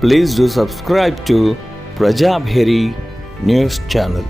Please do subscribe to Prajabheri News Channel.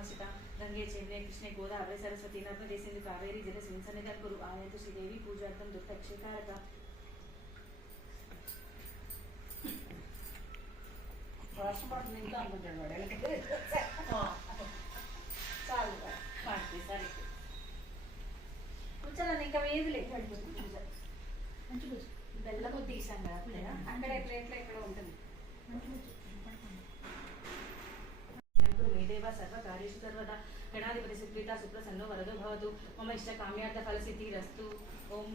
समासिता Gange चैम्ने कृष्णे गोदावरी सरस्वती नर्मदे सिंधु कावेरी जलस्मिन् सन्निधिं कुरु आयतु श्रीदेवी पूजार्थं दुर्दक्षिकारका చాలు పాడితే సరే కూర్చోండి ఇంకా వేది లేదు బెల్లం తీసాం కదా అక్కడ ప్లేట్లో ఎక్కడ ఉంటుంది मे देव सर्वकार्येषु सर्वदा गणाधिपति सुप्रीता सुप्रसन्नो वरदो भवतु मम इष्टकाम्यार्थफलसिद्धिरस्तु ओम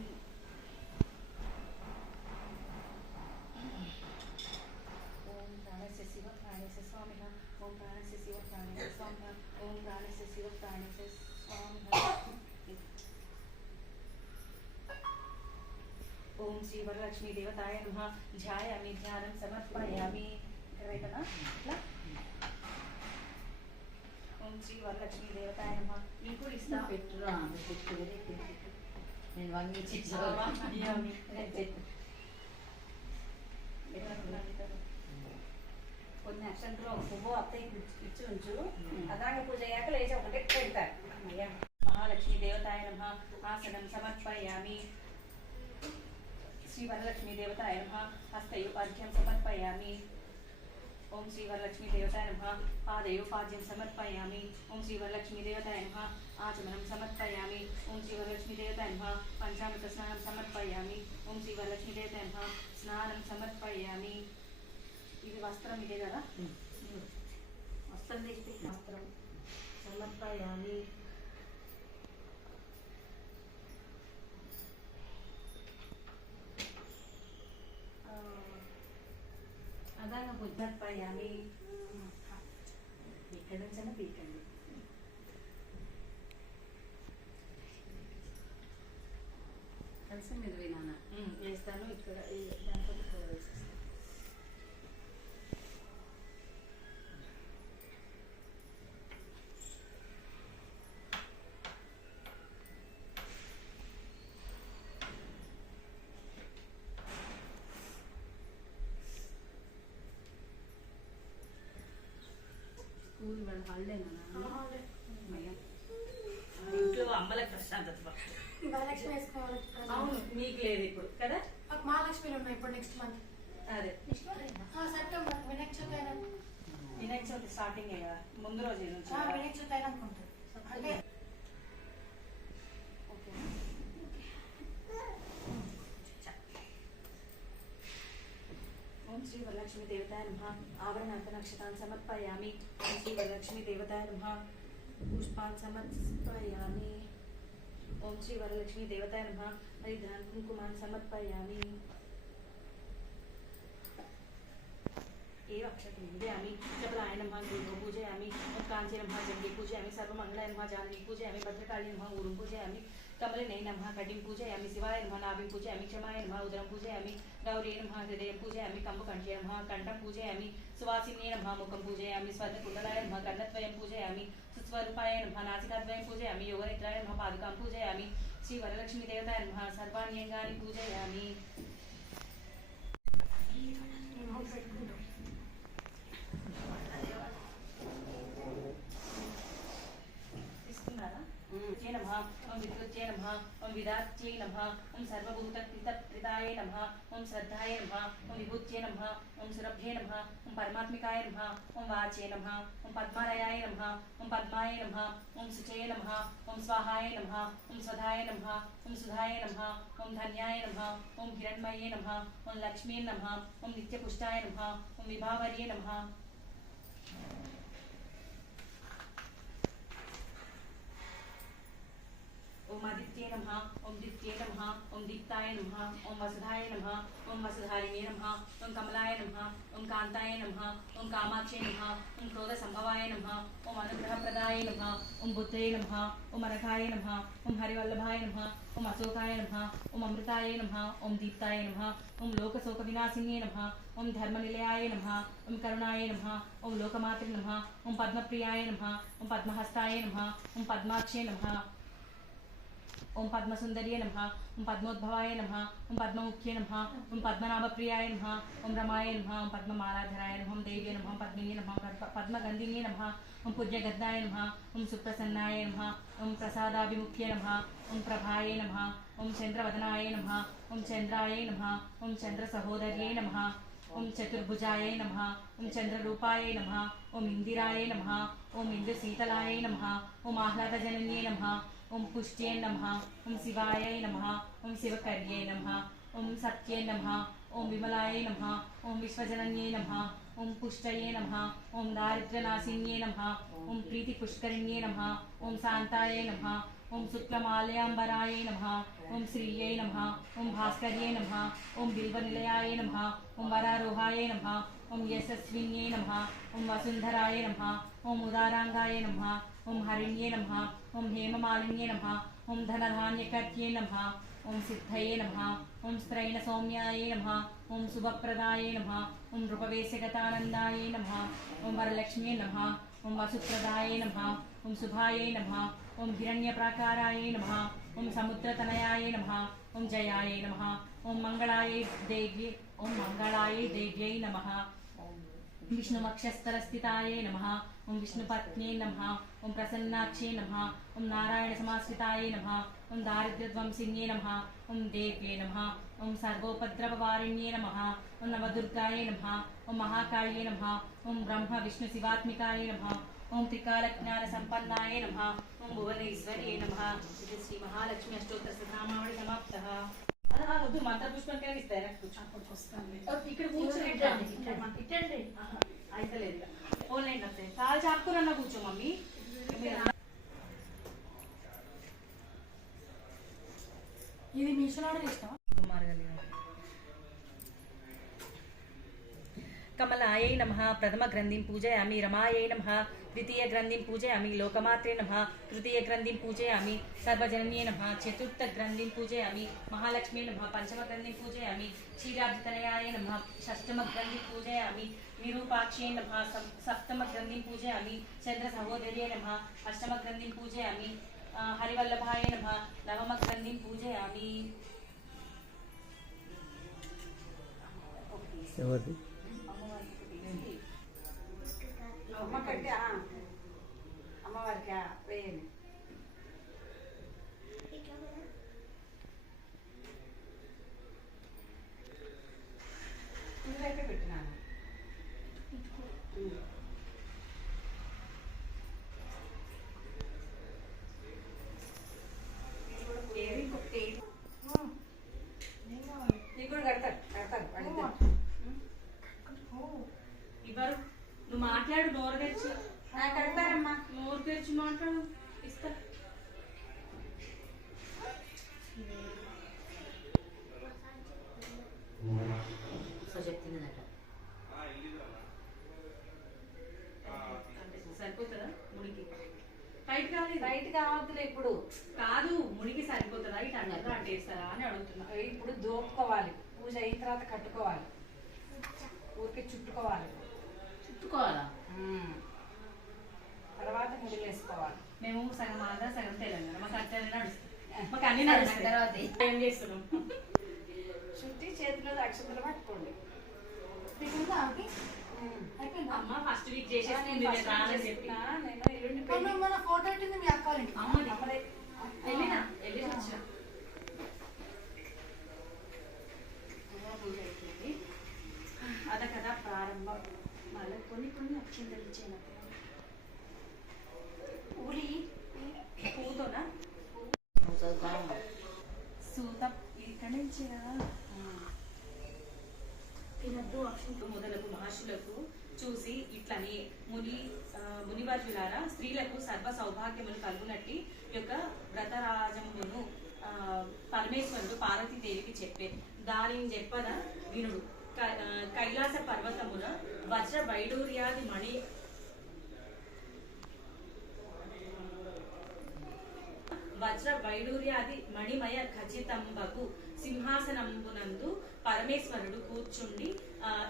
ओम प्राणस्य शिव प्राणस्य स्वामिनः ओम प्राणस्य शिव प्राणस्य स्वामिनः ओम प्राणस्य शिव प्राणस्य स्वामिनः ओम श्री वरलक्ष्मी देवताय नमः ध्यायामि ध्यानं समर्पयामि करवेतना ओम श्री वरलक्ष्मी देवताय नमः మీకు ఇస్తా పెట్టురా నేను వాంగి చిచ్చామి కొన్ని అక్షంతలో పువ్వు అత్తయ్య ఇచ్చి ఉంచు అదాంగ పూజ అయ్యాక లేచి ఒకటే పెడతారు అయ్యా మహాలక్ష్మి దేవతాయ నమః ఆసనం సమర్పయామి శ్రీ వరలక్ష్మి దేవతాయ నమః హస్తయోపాద్యం సమర్పయామి ओम श्री वरलक्ष्मी देवताय नमः पादयोपाद्यं समर्पयामि ओम श्री वरलक्ष्मी देवताय नमः आचमनं समर्पयामि ओम श्री वरलक्ष्मी देवताय नमः पंचामृत स्नानं समर्पयामि ओम श्री वरलक्ष्मी देवताय नमः स्नानं समर्पयामि ఇది వస్త్రం ఇదే కదా వస్త్రం తీస్తే వస్త్రం సమర్పయామి అదాన బుద్ధర్పయామి ఇక్కడ నుంచి పీకండి కలిసి మీద వినానా వేస్తాను ఇక్కడ దాంట్లో వేసేస్తాను స్కూల్ వాళ్ళ హాలిడేనా ఇంట్లో అమ్మలకు ప్రశాంతత మహాలక్ష్మి వేసుకోవాలి. అవును మీకు లేదు ఇప్పుడు కదా మహాలక్ష్మిలు ఉన్నాయి ఇప్పుడు నెక్స్ట్ మంత్. అదే సెప్టెంబర్ వినాయక చవితి అయినా వినాయక చవితి స్టార్టింగ్ కదా ముందు రోజు నుంచి వినాయక చవితి అయినా అనుకుంటారు అంటే ओम श्री वरलक्ष्मी देवताय नमः आवरणार्थ नक्षत्रान् समर्पयामि ओम श्री वरलक्ष्मी देवताय नमः पुष्पान् समर्पयामि ओम श्री वरलक्ष्मी देवताय नमः हरिद्रान् कुङ्कुमान् समर्पयामि एव अक्षतपूजयामि जपलाय नमः गुरुं पूजयामि उत्काञ्चे नमः जङ्गे पूजयामि सर्वमङ्गलाय नमः जानकी पूजयामि भद्रकाली नमः ऊरुं पूजयामि कमलिने नमः कटिं पूजयामि शिवाय नमः नाभिं पूजयामि क्षमाय नमः उदरं पूजयामि गौरी नमः हृदयं पूजयामि कम्बकण्ठे नमः कण्ठं पूजयामि सुवासिन्ये नमः मुखं पूजयामि स्वर्णकुण्डलाय नमः कर्णद्वयं पूजयामि सुस्वरूपाय नमः नासिकाद्वयं पूजयामि योगनिद्राय नमः पादुकां पूजयामि श्री वरलक्ष्मी देवताय नमः सर्वाणि अङ्गानि पूजयामि नमः ओम विद्युत्यै नमः ओम विदात्यै नमः ओम सर्वभूतकृतप्रिताय नमः ओम श्रद्धाय नमः ओम विभूत्यै नमः ओम सुरभ्ये नमः ओम परमात्मिकाय नमः ओम वाचे नमः ओम पद्मालयाय नमः ओम पद्माय नमः ओम शुचये नमः ओम स्वाहाय नमः ओम स्वधाय नमः ओम सुधाय नमः ओम धन्याय नमः ओम हिरण्मये नमः ओम लक्ष्मी नमः ओम नित्यपुष्टाय नमः ओम विभावर्ये नमः ओम आदित्ये नमः ओम दित्ये नमः ओम दीप्ताय नमः ओम वसुधाय नमः ओम वसुधारिणे नमः ओम कमलाय नमः ओम कांताय नमः ओम कामाक्षे नमः ओम क्रोधसंभवाय नमः ओम अनुग्रहप्रदाय नमः ओम बुद्धे नमः ओम अनघाय नमः ओम हरिवल्लभाय नमः ओम अशोकाय नमः ओम अमृताय नमः ओम दीप्ताय नमः ओम लोकशोकविनाशिन्ये नमः ओम धर्मनिलयाय नमः ओम करुणाय नमः ओम लोकमात्रे नमः ओम पद्मप्रियाय नमः ओम पद्महस्ताय नमः ओम पद्माक्षे नमः ओम पद्मसुंदर्ये नमः ओम पद्मोद्भवाय नमः ओम पद्ममुख्ये नमः ओम पद्मनाभप्रियाय नमः ओम रमाय नमः ओम पद्ममालाधराय नमः ओम देव्ये नमः पद्मिन्ये नमः पद्मगन्धिन्ये नमः ఓం పుణ్యగద్దాయ నమః ఓం సుప్రసన్నాయ నమః ఓం ప్రసాదాభిముఖ్యే నమః ఓం ప్రభాయే నమః ఓం చంద్రవదనాయ నమః ఓం చంద్రాయ నమః ఓం చంద్ర సహోదర్యే నమః ఓం చతుర్భుజాయ నమః ఓం చంద్రరూపాయ నమః ఓం ఇందిరాయ నమః ఓం ఇంద్రశీతలాయ నమః ఓం ఆహ్లాదజనన్యే నమః ఓం పుష్ట్యే నమః ఓం శివాయ నమః ఓం శివకర్యే నమః ఓం సత్యే నమః ఓం విమలాయ నమః ఓం విశ్వజనన్యే నమః ఓం పుష్టయే నమః ఓం దారిద్ర్యనాశిన్యే నమః ఓం ప్రీతిపుష్కరిణ్యే నమః ఓం శాంతాయ నమః ఓం శుక్లమాల్యాంబరాయ నమః ఓం శ్రీయై నమః ఓం భాస్కర్యే నమః ఓం బిల్వనిలయాయ నమః ఓం వరారోహాయ నమః ఓం యశస్విన్యే నమః ఓం వసుంధరాయ నమః ఓం ఉదారాంగాయ నమః ఓం హరిణ్యే నమః ఓం హేమమాలిన్యే నమః ఓం ధనధాన్యకర్త్యే నమః ఓం సిద్ధయే నమః ఓం స్త్రైణ సౌమ్యాయ నమః ఓం శుభప్రదాయ నమః ఓం నృపవేశగతానందాయ నమః ఓం వరలక్ష్మ్యే నమః ఓం వసుప్రదాయ నమః ఓం శుభాయ నమః ఓం హిరణ్యప్రాకారాయ నమః ఓం సముద్రతనయాయ నమః ఓం జయాయ నమః ఓం మంగళాయ దేవ్యై నమః విష్ణువక్షస్థలస్థితాయ నమః ఓం విష్ణుపత్న్యై నమః ఓం ప్రసన్నాక్షే నమః ఓం నారాయణ సమాశ్రితాయ నమః ఓం దారిద్ర్యధ్వంసిన్యే నమః ఓం దేవ్యే నమః ఓం సర్వోపద్రవవారిణ్యే నమః ఓం నవదుర్గాయ నమః ఓం మహాకాళ్యే నమః ఓం బ్రహ్మ విష్ణు శివాత్మికాయ నమః ఓం త్రికాలజ్ఞాన సంపన్నాయ నమః ఓం భువనేశ్వర్యే నమః. ఇది శ్రీ మహాలక్ష్మి అష్టోత్తర శతనామావళి సమాప్తః. వద్దు మంత్రపుష్పంకైనా ఇస్తాయి నాకు ఇక్కడ కూర్చొని ఇట్టండి అయితే లేదు ఓన్లైన్ వస్తాయి చాలా చాపుకురన్నా కూర్చో మమ్మీ. ఇది మీషోలో ఆర్డర్ చేస్తావా? కమలాయై నమః ప్రథమ గ్రంథిం పూజయామి. రమాయై నమః ద్వితీయ గ్రంథిం పూజయామి. లోకమాత్రే నమః తృతీయ గ్రంథిం పూజయామి. సర్వజనన్యే నమః చతుర్థ గ్రంథిం పూజయామి. మహాలక్ష్మీ నమః పంచమ గ్రంథిం పూజయామి. క్షీరాబ్ధితనయాయ నమః షష్టమ గ్రంథిం పూజయామి. విరూపాక్షే నమః సప్తమ గ్రంథిం పూజయామి. చంద్ర సహోదర్యే నమః అష్టమ గ్రంథిం పూజయామి. హరివల్లభాయ నమః నవమ గ్రంథిం పూజయామి. అమ్మవారికి వేయండి. ఇంకైతే పెట్టినాను. నీకు కూడా కడతారు వాళ్ళిద్దరు. ఇవ్వరు నువ్వు మాట్లాడు నోరు తెరిచి కడతారమ్మా. నోరు తెరిచి మాట్లాడు ఇస్తా. సరిపోతుందా ముడికి? టైట్ కాదు రైట్ కావద్దులే ఇప్పుడు. కాదు ముడికి సరిపోతుందా ఇటు అన్నది అంటేస్తారా అని అడుగుతున్నా. ఇప్పుడు దోపుకోవాలి. పూజ అయిన తర్వాత కట్టుకోవాలి. ఊరికి చుట్టుకోవాలి. చుట్టుకోవాలా? తర్వాత ముడి వేసుకోవాలి. మేము సగం ఆంధ్ర సగం తెలంగాణ. మాకు అట్లా నడుస్తుంది. మాకు అన్ని నడుస్తాయి. తర్వాత ఏం చేస్తున్నాం? చుట్టి చేతిలో అక్షంతలు పట్టుకోండి. దిగుందా ఆమెకి? అయిపోయిందా? అమ్మ ఫస్ట్ వీక్ చేసేసింది నేను రానని చెప్పి. నేను ఎల్లుండి మన ఫోటో పెట్టింది మీ అక్క వాళ్ళకి. అమ్మది అమ్మదే. వెళ్ళి వచ్చిన పూజ అయిపోయింది. అద కదా ప్రారంభం. మళ్ళీ కొన్ని అక్షంతలు ఇచ్చేనప్పుడు పూలి పూతోనా సూత ఇక్కడ నుంచి కదా తినద్దు అక్షంతలు మొదలగు మహర్షులకు చూసి ఇట్లని మునివర్యులారా స్త్రీలకు సర్వ సౌభాగ్యములు కలుగునట్టి యొక్క వ్రతరాజమును పరమేశ్వరుడు పార్వతీదేవికి చెప్పే. దానిని చెప్పద వినుడు. కైలాస పర్వతమున వజ్ర వైడూర్యాది మణిమయ ఖచ్చితంబకు సింహాసనంబునందు పరమేశ్వరుడు కూర్చుండి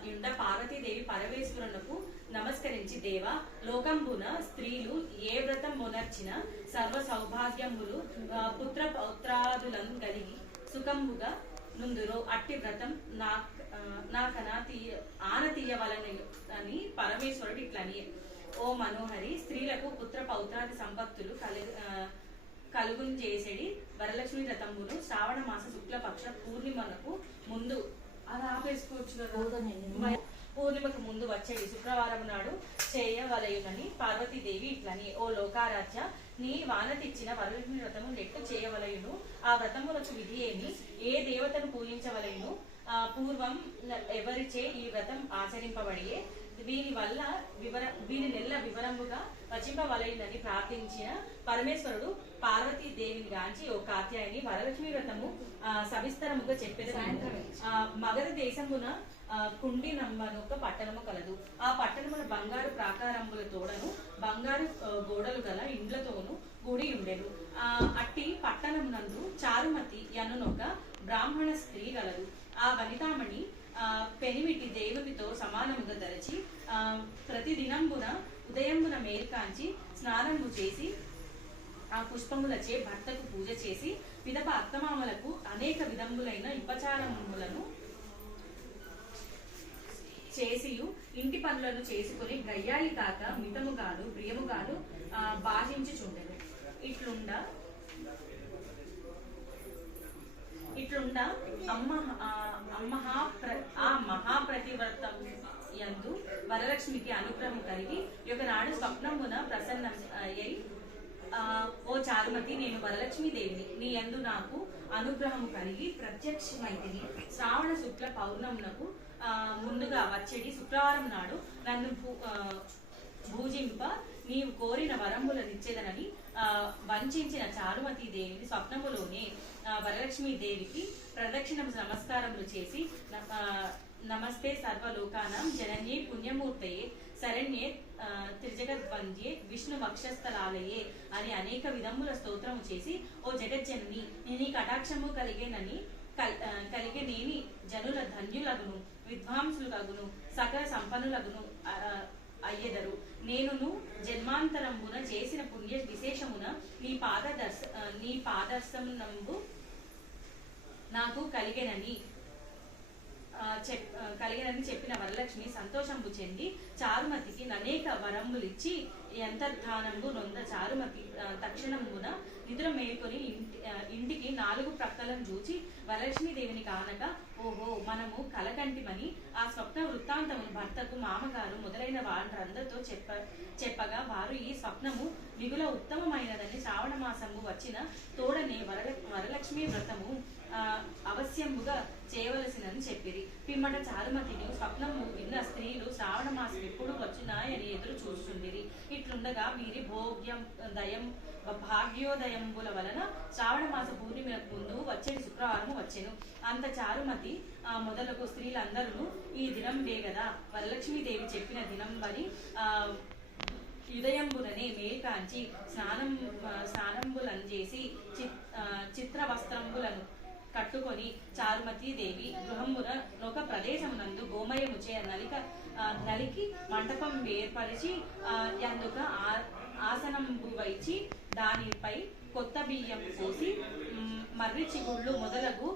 యుండ పార్వతీదేవి పరమేశ్వరునకు నమస్కరించి, దేవ లోకంబున స్త్రీలు ఏ వ్రతం మొనర్చిన సర్వ సౌభాగ్యములు పుత్ర పౌత్రాదులను కలిగి సుఖంబుగా నుందురో అట్టి వ్రతం ఆన తీయవలని అని పరమేశ్వరుడు ఇట్లని. ఓ మనోహరి స్త్రీలకు పుత్ర పౌత్రాది సంపత్తులు కలుగుంజేసేడి వరలక్ష్మి వ్రతంబును శ్రావణ మాస శుక్లపక్ష పూర్ణిమకు ముందు అలా ఆపేసుకోవచ్చు కదా. పూర్ణిమకు ముందు వచ్చేది శుక్రవారం నాడు చేయవలయునని పార్వతీదేవి ఇట్లని, ఓ లోకారాధ్య నీ వానతిచ్చిన వరలక్ష్మి వ్రతము నెట్టు చేయవలయును. ఆ వ్రతములకు విధి ఏమి, ఏ దేవతను పూజించవలయును, పూర్వం ఎవరిచే ఈ వ్రతం ఆచరింపబడియే, వీని నెల్ల వివరముగా వచింపవలయునని ప్రార్థించిన పరమేశ్వరుడు పార్వతీదేవిని గాంచి, ఓ కాత్యాయని వరలక్ష్మి వ్రతము సవిస్తరముగా చెప్పేది. మగధ దేశమున కుండి నమ్మనొక పట్టణము కలదు. ఆ పట్టణమున బంగారు ప్రాకారములతోడను బంగారు గోడలు గల ఇండ్లతోనూ కూడి ఉండెను. అట్టి పట్టణమునందు చారుమతి యనునొక బ్రాహ్మణ స్త్రీ గలదు. ఆ వనితామణి పెనిమిటి దేవునితో సమానముగా తలచి ప్రతిదినంబున ఉదయంబున మేల్కాంచి స్నానము చేసి ఆ పుష్పములచే భర్తకు పూజ చేసి పిదప అత్తమామలకు అనేక విధములైన ఉపచారములను చేసియు ఇంటి పనులను చేసుకుని గయ్యాలి కాక మితముగాను ప్రియముగాను భాషించుచుండెను. ఇట్లుండ ఆ మహాప్రతివ్రతం యందు వరలక్ష్మికి అనుగ్రహం కలిగి ఒకనాడు స్వప్నమున ప్రసన్న అయ్యి, ఓ చారుమతి నేను వరలక్ష్మి దేవిని, నీ యందు నాకు అనుగ్రహము కలిగి ప్రత్యక్షమైతిని. శ్రావణ శుక్ల పౌర్ణమునకు ముందుగా వచ్చేది శుక్రవారం నాడు నన్ను భూజింప నీవు కోరిన వరములనిచ్చేదనని వంచిన చారుమతి దేవిని స్వప్నములోనే వరలక్ష్మి దేవికి ప్రదక్షిణ నమస్కారములు చేసి, నమస్తే సర్వలోకానాం జనన్యే పుణ్యమూర్తయే శరణ్యే త్రిజగద్వంద్యే విష్ణు వక్షస్థలాలయే అని అనేక విధముల స్తోత్రము చేసి, ఓ జగజ్జనని నీ కటాక్షము కలిగే నేని జనుల ధన్యులగును, విద్వాంసులగును, సకల సంపన్నులగును అయ్యెదరు. నేనును జన్మాంతరంబున చేసిన పుణ్య విశేషమున నీ పాదర్శనంబు నాకు కలిగెనని చెప్పిన వరలక్ష్మి సంతోషంబు చెంది చారుమతికి అనేక వరములిచ్చి యంతర్ధానంబు నొంద చారుమతి తక్షణంబున నిద్ర మేల్కొని ఇంటికి 4 ప్రక్కలను చూచి వరలక్ష్మీదేవిని కానక, ఓహో మనము కలకంటిమని ఆ స్వప్న వృత్తాంతము భర్తకు మామగారు మొదలైన వారందరితో చెప్పగా వారు ఈ స్వప్నము మిగుల ఉత్తమమైనదని శ్రావణ మాసము వచ్చిన తోడనే వరలక్ష్మి వ్రతము అవశ్యముగా చేయవలసినని చెప్పిరి. పిమ్మట చారుమతిని స్వప్నము విన్న స్త్రీలు శ్రావణ మాసం ఎప్పుడు వచ్చునాయని ఎదురు చూస్తుండిరి. ఇట్లుండగా వీరి భాగ్యోదయంబుల వలన శ్రావణ మాస పూర్ణిమకు ముందు వచ్చేది శుక్రవారం వచ్చెను. అంత చారుమతి మొదలగు స్త్రీలందరూ ఈ దినం వేగదా వరలక్ష్మీదేవి చెప్పిన దినం వని ఉదయంబుననే మేల్కాంచి స్నానంబులను చేసి చిత్ర వస్త్రంబులను కట్టుకొని చారుమతీ దేవి గృహమున ఒక ప్రదేశమునందు గోమయముచే నలికి మంటపం ఏర్పరిచి అందుక ఆసనంబు వైచి దానిపై కొత్త బియ్యం పోసి మర్రి చిగుళ్ళు మొదలగు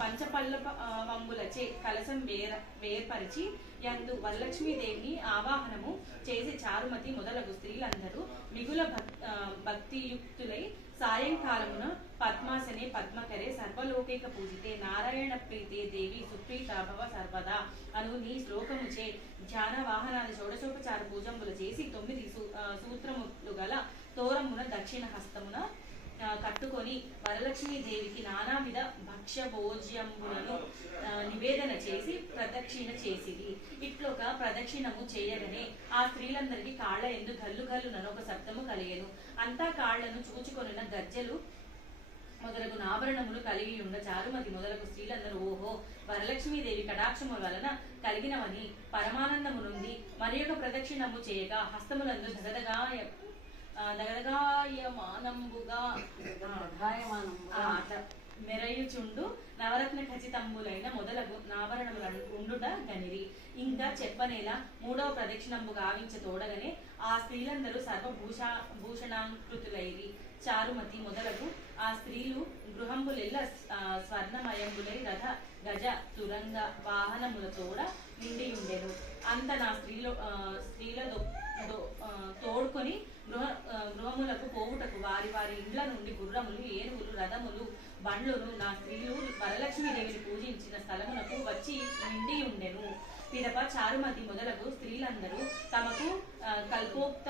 పంచపల్లవంబులచే కలసం వేర్పరిచి యందు వరలక్ష్మీదేవిని ఆవాహనము చేసి చారుమతి మొదలగు స్త్రీలందరూ మిగుల భక్తియుక్తులై సాయంకాలమున పద్మాసనే పద్మకరే సర్వలోకైక పూజితే నారాయణ ప్రీతే దేవి సుప్రీత భవ సర్వదా అను నీ శ్లోకముచే ధ్యాన వాహనాది షోడశోపచార పూజంబులు చేసి 9 సూత్రములు గల తోరమున దక్షిణ హస్తమున కట్టుకొని వరలక్ష్మీదేవికి నానావిధ భక్ష్య భోజ్యంబులను నివేదన చేసి ప్రదక్షిణ చేసిది. ఇట్లొక ప్రదక్షిణము చేయగానే ఆ స్త్రీలందరికీ కాళ్ళ ఎందు గల్లు గల్లునను ఒక శబ్దము కలిగెను. అంతా కాళ్లను చూచుకొనిన గజ్జలు మొదలగు ఆభరణములు కలిగి ఉన్న చారుమతి మొదలగు స్త్రీలందరూ ఓహో వరలక్ష్మీదేవి కటాక్షము వలన కలిగినవని పరమానందము నుండి మరి ఒక ప్రదక్షిణము చేయగా హస్తములందు దగదగాయమానంబుగా మెరయుచుండు నవరత్న ఖచ్చితంబులైన మొదలగు నాభరణములను ఉండుట గనిరి. ఇంకా చెప్పనేలా 3వ ప్రదక్షిణంబు గావించ తోడగనే ఆ స్త్రీలందరూ సర్వభూషణాంకృతులైరి. చారుమతి మొదలగు ఆ స్త్రీలు గృహంబులెల్ల స్వర్ణమయంబులై రథ గజ తురంగ వాహనములతోడ నిండి ఉండెను. అంత నా స్త్రీల తోడుకొని గృహములకు పోవుటకు వారి వారి ఇండ్ల నుండి గుర్రములు, ఏనుగులు, రథములు, బండ్లను నా స్త్రీలు వరలక్ష్మీదేవిని పూజించిన స్థలమునకు వచ్చి నిండి ఉండెను. పిదప చారుమతి మొదలగు స్త్రీలందరూ తమకు కల్పోక్త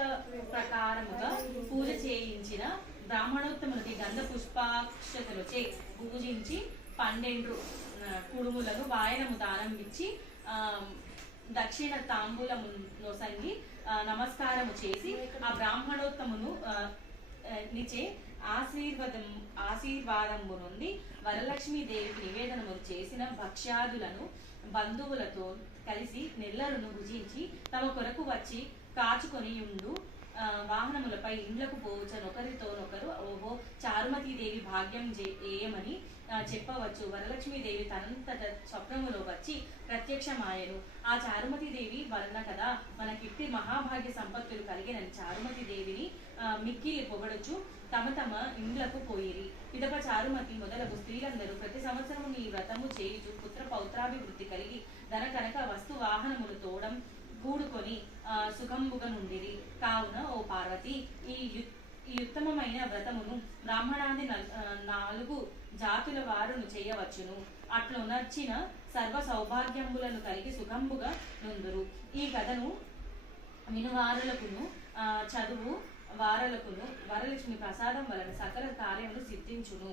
ప్రకారముగా పూజ చేయించిన బ్రాహ్మణోత్తమునికి గంధ పుష్పాక్షతలచే పూజించి 12 కుడుములను వాయనము దానం ఇచ్చి దక్షిణ తాంబూలము నొసంగి నమస్కారము చేసి ఆ బ్రాహ్మణోత్తమును నిచే ఆశీర్వాదము నుండి వరలక్ష్మీదేవికి నివేదనము చేసిన భక్ష్యాదులను బంధువులతో కలిసి నెల్లరును భుజించి తమ కొరకు వచ్చి కాచుకొని ఉండు వాహనములపై ఇండ్లకు పోవచ్చనొకరితోనొకరు ఓహో చారుమతీదేవి భాగ్యం ఏయమని చెప్పవచ్చు. వరలక్ష్మీదేవి తనంతట స్వప్నములో వచ్చి ప్రత్యక్షమాయను. ఆ చారుమతీదేవి వలన కదా మనకిట్టి మహాభాగ్య సంపత్తులు కలిగినని చారుమతీదేవిని మిక్కిలి పొగడుచు తమ తమ ఇండ్లకు పోయిరి. పిదప చారుమతి మొదలగు స్త్రీలందరూ ప్రతి సంవత్సరము ఈ వ్రతము చేయుచు పుత్ర పౌత్రాభివృద్ధి కలిగి ధన కనక వస్తు వాహనములు తోడం కూడుకొని సుఖంబుగా నుండిరి. కావున ఓ పార్వతి, ఈ ఉత్తమమైన వ్రతమును బ్రాహ్మణాది 4 జాతుల వారును చేయవచ్చును. అట్లు నర్చిన సర్వ సౌభాగ్యములను కలిగి సుఖంబుగా నుందురు. ఈ కథను వినువారులకును చదువు వారలకును వరలక్ష్మి ప్రసాదం వలన సకల కార్యములు సిద్ధించును.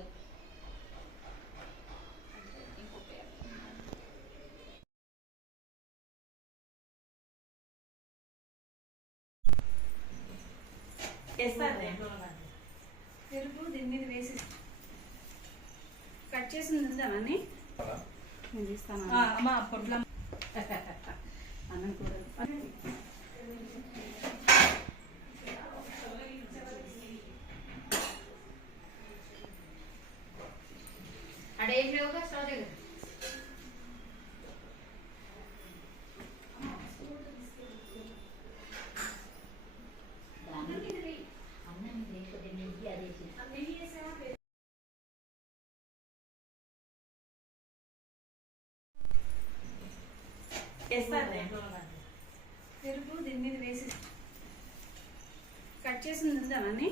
పెరుగు దీని మీద వేసి కట్ చేసింది ఉందామని నేను తీస్తాను. అమ్మా పొట్లం అన్నం కూర అడేం లేవుగా స్టవ్ దగ్గర పెరుగు దీని మీద వేసి కట్ చేసింది ఉందామని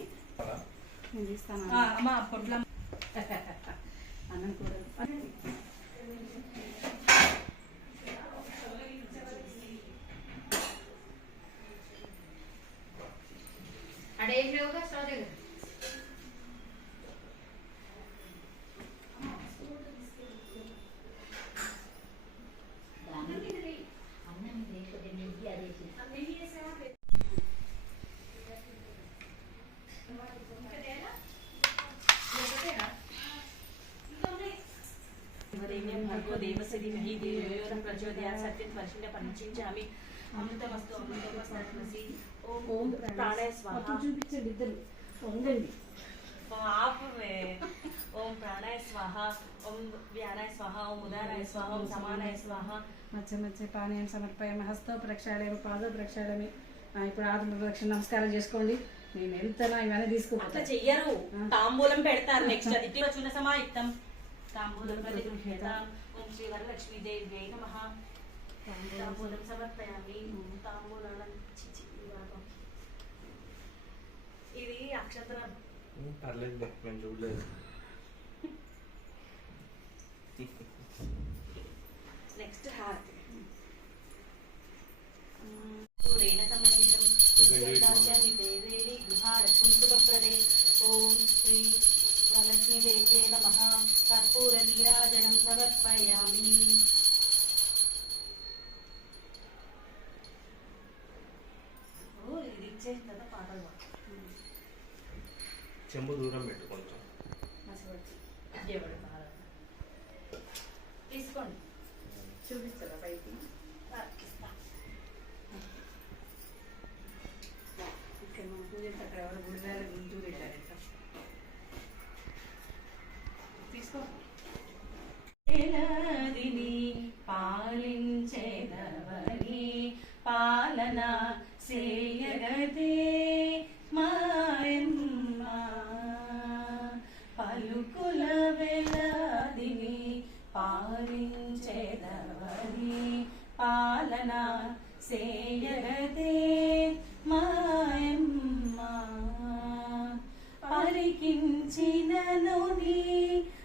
నేను తీస్తాను. అమ్మా పొట్లం అన్నం కూర అడేం లేవుగా స్టవ్ దగ్గర భర్గో దేవశ్రీ మహీ దేవయోర ప్రచోదయాత్ సత్యం వర్షిణ్య పంచించామి అమృతమస్తు అమృతమస్తు. ఓం ప్రాణాయ స్వాహ. చూపించండి ఇద్దరు ఉండండి. ఆపవే. ఓం ప్రాణాయ స్వాహ, ఓం వ్యానాయ స్వాహ, ఓం ఉదానాయ స్వాహ, ఓం సమానాయ స్వాహ. మధ్య మధ్య పానీయం సమర్పయామి. హస్తో ప్రక్షాళయామి, పాద ప్రక్షాళయామి. ఇప్పుడు ఆత్మ ప్రదక్షిణ నమస్కారం చేసుకోండి. నేను వెళ్తానా ఇవన్నీ అట్లా తీసుకుంటా. చెయ్యరు, తాంబూలం పెడతారు. నెక్స్ట్ అది చూన సమాయుక్తం తాంబూలం ప్రతిగృహ్యతాం. ఓం శ్రీ వరలక్ష్మీదేవ్యై నమః. తాంబూలం సమర్పయామి. తాంబూలం ఇది అక్షతరం. పర్లేదు, మేము చూడలేదు. నెక్స్ట్ హారతి. రేణతమలితం దేవేది గృహాడస్వం శుభప్రదే. ఓం శ్రీ వరలక్ష్మీదేవ్యై నమః. కర్పూర నీరాజనం సమర్పయామి. ఇది ఇచ్చేసిన తర్వాత పాటలు చెంబు దూరం పెట్టు కొంచెం. తీసుకోండి. చూపిస్తారా పైకి? ఇక్కడ మన పూజ అక్కడ ఎవరు గుడిదారి గుంటూ పెట్టారు. తీసుకో. పాలించేదవని పాలన సేయగదే మాయమ్మ. పలుకుల వెలాదిని పాలించేదవని పాలన సేయగదే మా పలికించినను నీ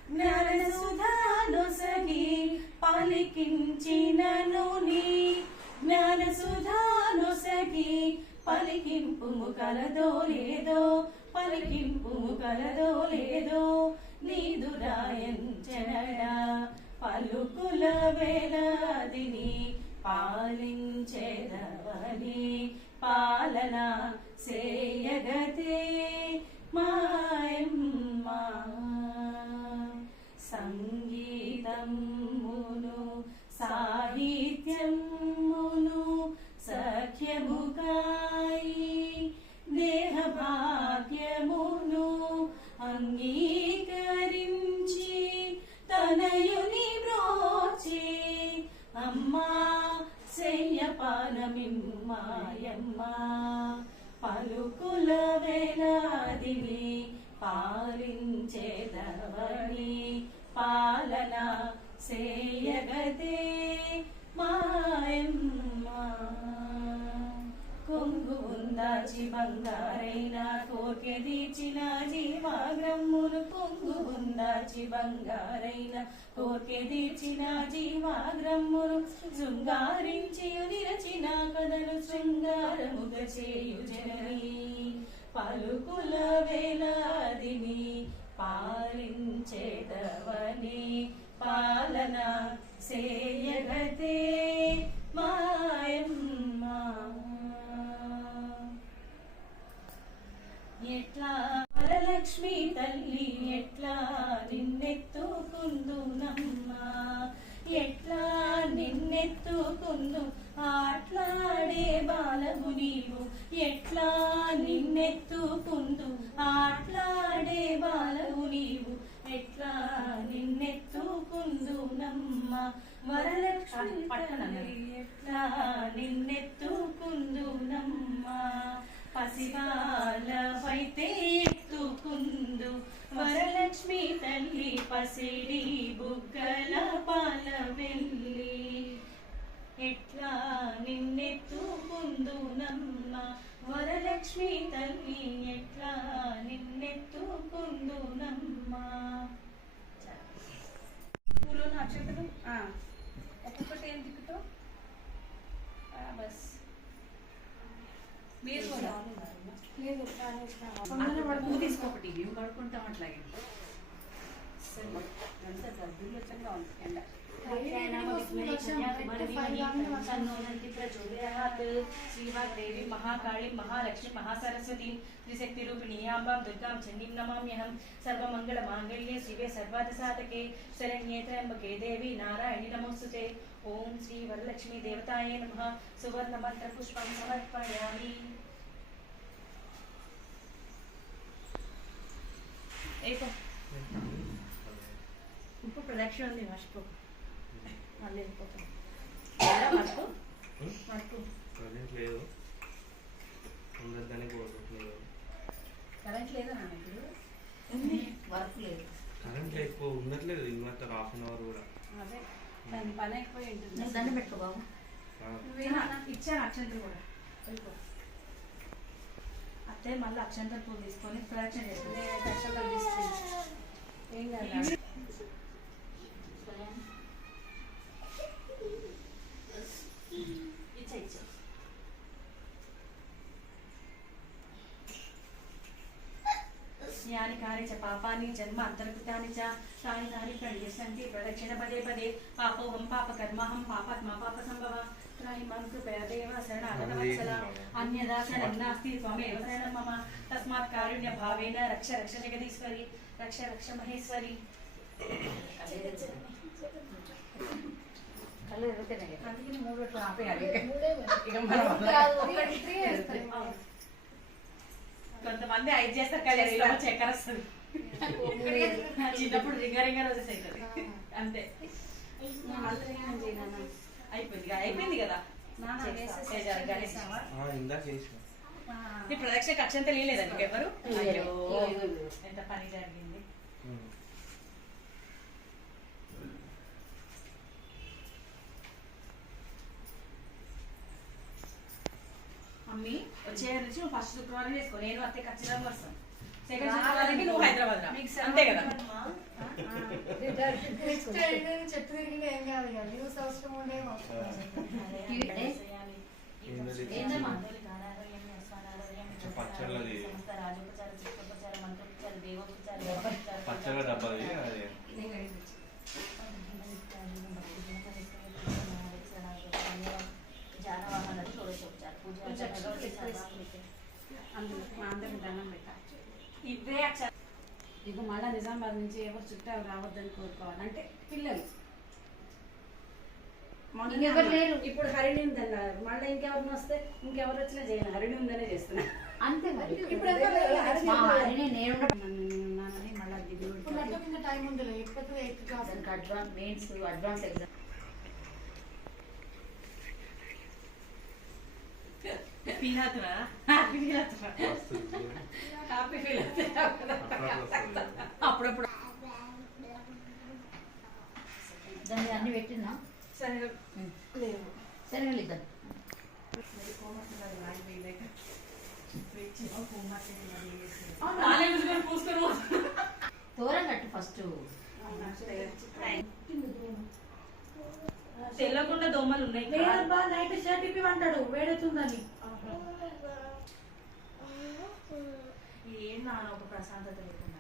జ్ఞానసుధానొసగి పలికించినను నీ జ్ఞానసుధానొసగి పలికింపుము కలదో లేదో పలికింపుము కలదో లేదో నీదు రాయంచనడా పలుకుల వేలాదిని పాలించెదవని పాలన సేయగతే మాయమ్మ సంగీతమును సాహిత్యమును సఖ్యముకాయి దేహభాగ్యమును అంగీకరించి తనయుని బ్రోచి అమ్మా శయ్యపానమిమ్మాయమ్మ పలుకుల వేలాదిని పాలించేదవని పాలన సేయగదే మాయమ్మ కొంగు ఉందాచి బంగారైన కోర్కె తీర్చిన జీవాగ్రమ్ములు కొంగు ఉందాచి బంగారైన కోర్కె తీర్చిన జీవాగ్రమ్ములు శృంగారించి నిరచిన కథలు శృంగారముగ చేయు జనని పలుకుల వేలాదిని పాలించేదవని పాలన సేయగతే మాయమ్మ ఎట్లా వరలక్ష్మి తల్లి ఎట్లా నిన్నెత్తుకుందునమ్మా ఎట్లా నిన్నెత్తుకుందు ఆట్లాడే బాలవు నీవు ఎట్లా నిన్నెత్తుకుందు ఆట్లాడే బాలవు నీవు ఎట్లా నిన్నెత్తుకుందునమ్మ వరలక్ష్మి తల్లి ఎట్లా నిన్నెత్తుకుందునమ్మ పసిబాలవైతే ఎత్తుకుందు వరలక్ష్మి తల్లి పసిడి బుగ్గల పాల వెళ్ళి ఎట్లా నిన్నెత్తుకుందునమ్మ వరలక్ష్మి తల్లి ఎట్లా నిన్నెత్తుకుందునమ్మ పూలు నక్షత్రం ఒక్కొక్కటి ఏం తిప్పుతావు బస్ మీరు కూడా లేదు పువ్వు తీసుకోకటి మేము పడుకుంటాం అట్లాగే ఎంత గద్దులొచ్చంగా ఉంది ఎండ श्रीवाग्देवी महाकाली महालक्ष्मी महासरस्वती त्रिशक्ति रूपिणी अम्बां दुर्गां चण्डीं नमाम्यहं सर्वमङ्गलमाङ्गल्ये शिवे सर्वार्थसाधके शरण्ये त्र्यम्बके देवी नारायणि नमोस्तुते ओम श्री वरलक्ष्मी देवताय नमः सुवर्ण मंत्र पुष्पं समर्पयामि एको उप्पु प्रदक्षिण ఉంది మర్చిపో మళ్ళీ వెళ్ళిపోతాం మర్చిపో మర్చిపో కరెంట్ లేదు ఉండద్దని కోరుకుంటున్నాను కరెంట్ లేదా నాన్న ఇప్పుడు ఉంది వర్క్ లేదు కరెంట్ ఎక్కువ ఉండట్లేదు ఇన్వర్టర్ హాఫ్ అన్ అవర్ కూడా అదే దాని పని అయిపోయి ఉంటుంది దండం పెట్టుకో బాబు నువ్వేనా ఇచ్చాను అక్షంతలు కూడా వెళ్ళిపో అత్తే మళ్ళీ అక్షంతలు పూలు తీసుకొని ప్రదక్షిణ చేస్తుంది అక్షంతలు తీసుకుని ఏం కాదు ఇచ్చా ఇచ్చా यानि कार्य च पापानि जन्म अंतर्कृतानि च तानि तानि प्रणश्यन्ति प्रदक्षिण पदे पदे पापोऽहं पापकर्माहं पापात्मा पापसम्भव त्राहि मां कृपया देव शरणागतवत्सल अन्यदा शरणं नास्ति त्वमेव शरणं मम तस्मात् कारुण्यभावेन रक्ष रक्ष जगदीश्वरी रक्ष रक्ष महेश्वरी అందుకని మూడు పెట్టుకుని ఆపేయాలి కొంతమంది ఐదు చేస్తారు కదా చక్కెర వస్తుంది చిన్నప్పుడు రింగ రింగ రోజెస్ అవుతుంది అంతే అయిపోయింది కదా ఇందాక చేసిన ఈ ప్రదక్షిణ అక్షంత లేదండి ఎవరు అయ్యో ఎంత పని జరిగింది మమ్మీ వచ్చే నుంచి నువ్వు ఫస్ట్ శుక్రవారం చేసుకో నేను అత్తే ఖచ్చితంగా వస్తాను సెకండ్ శుక్రవారానికి నువ్వు హైదరాబాద్ రా అంతే కదా. నెక్స్ట్ చెట్టు తిరిగిన ఏం కాదు కదా న్యూస్ అవసరం ఉండే పచ్చళ్ళది పచ్చళ్ళ డబ్బాది అది అందులో మా అందరికి దండం పెట్టాలి. ఇవే అక్షర ఇక మళ్ళీ నిజామాబాద్ నుంచి ఎవరు చుట్టాలు రావద్దని కోరుకోవాలి అంటే పిల్లలు ఇంకెవరు లేరు. ఇప్పుడు హరిణి ఉందన్నారు, మళ్ళీ ఇంకెవరిని వస్తే ఇంకెవరు వచ్చినా చేయను, హరిణి ఉందనే చేస్తున్నా. అంతే మరి. ఇప్పుడు ఎవరు లేరు. మా హరిని నేను ఉన్నానని మళ్ళీ దిగులు ఇప్పుడు లడ్డు కింద టైం ఉంది లేకపోతే 8th క్లాస్ దానికి advance mains advance exam feel అవుతున్నా, హ్యాపీ ఫీల్ అవుతున్నా, వస్తుంది. హ్యాపీ ఫీల్ అవుతున్నా. అప్పుడప్పుడు దాన్ని అన్ని పెట్టినా సరే లేవు సరే ఇద్దాం. తోరం కట్టు ఫస్ట్. తెల్లకుండా దోమలు ఉన్నాయి. నైట్ షర్ట్ ఇప్పి అంటాడు వేడవుతుందని. ఏం నాన్న ఒక ప్రశాంతత లేకుండా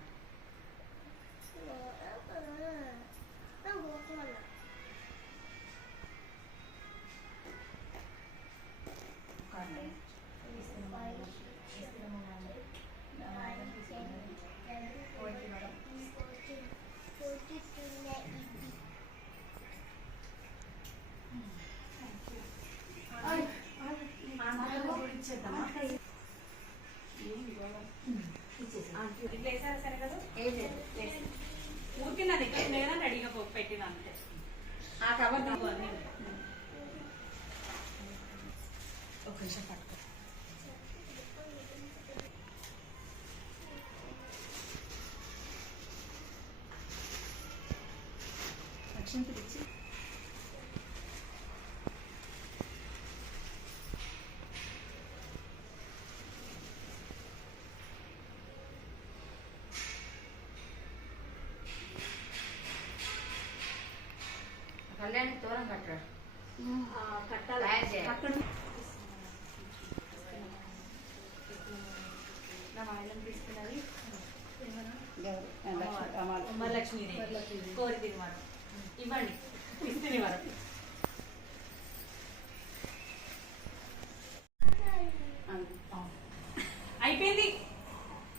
ఇట్లా వేసారా సరే కదా ఊరికి నా దగ్గర లేదా రెడీగా పెట్టిన అంతే. ఆ కవర్ నాకు అన్ని ఒక నిమిషం పట్టుకో. అక్షంతలు ఇచ్చి కళ్యాణికి తోరం కట్టరా కట్టాలి తయారు చేయాలి. అక్కడ నా వాయిలం తీసుకున్నది ఉమ్మలక్ష్మీదేవి కోరి తిరుమల ఇవ్వండి ఇస్తుంది వరకు. అయిపోయింది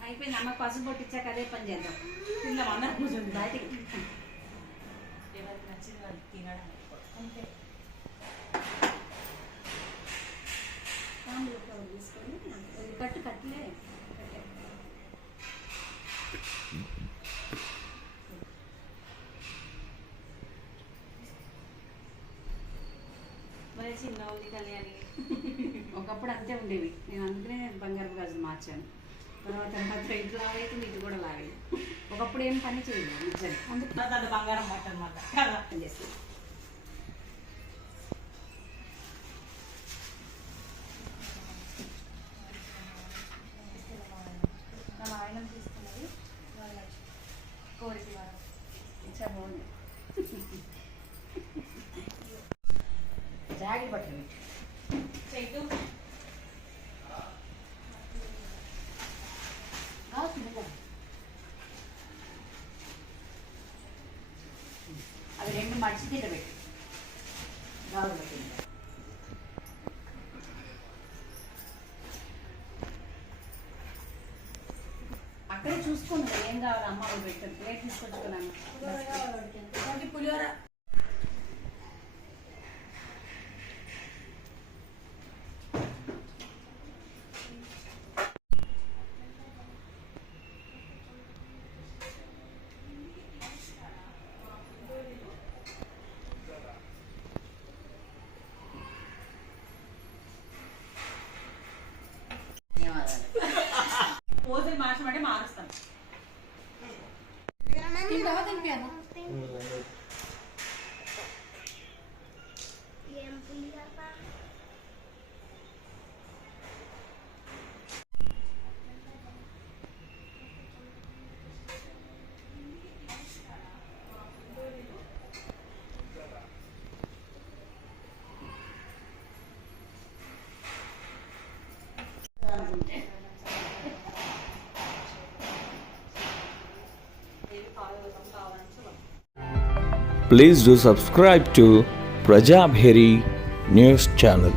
అయిపోయింది. అమ్మకి పసుపు పొట్టిచ్చాక అదే పని చేద్దాం. తిందాం అందరం కూర్చొని బయటికి ఎవరికి నచ్చింది వాళ్ళు తినడానికి అంతే. తీసుకొని కట్టు కట్టలే మరి చిన్న ఉంది కళ్యాణి. ఒకప్పుడు అంతే ఉండేవి. నేను అందుకనే బంగారు గాజులు మార్చాను. తర్వాత ఇట్లా అవుతుంది, ఇది కూడా లాగలేదు. ఒకప్పుడు ఏం పని చేయలేదు నిజంగా. అందుకు అది బంగారం మాట అనమాట కదా. పని చేస్తాను. నా వాయినం తీసుకున్నది కోరికి వారం చాలా బాగుంది. జాకెట్ బట్టలు చెట్టు అవి రెండు మడిచి తినబెట్టు గాజులు పెట్టింది. అక్కడే చూసుకున్నాను ఏం కావాలి అమ్మ వాళ్ళు పెట్టారు. ప్లేట్ తీసుకొచ్చుకున్నాను. పులిహోర ధన్యవాదాలు. పోతే మార్చమంటే మారుస్తాం. తింటావా తినిపియాలా Please do subscribe to Prajabheri News channel.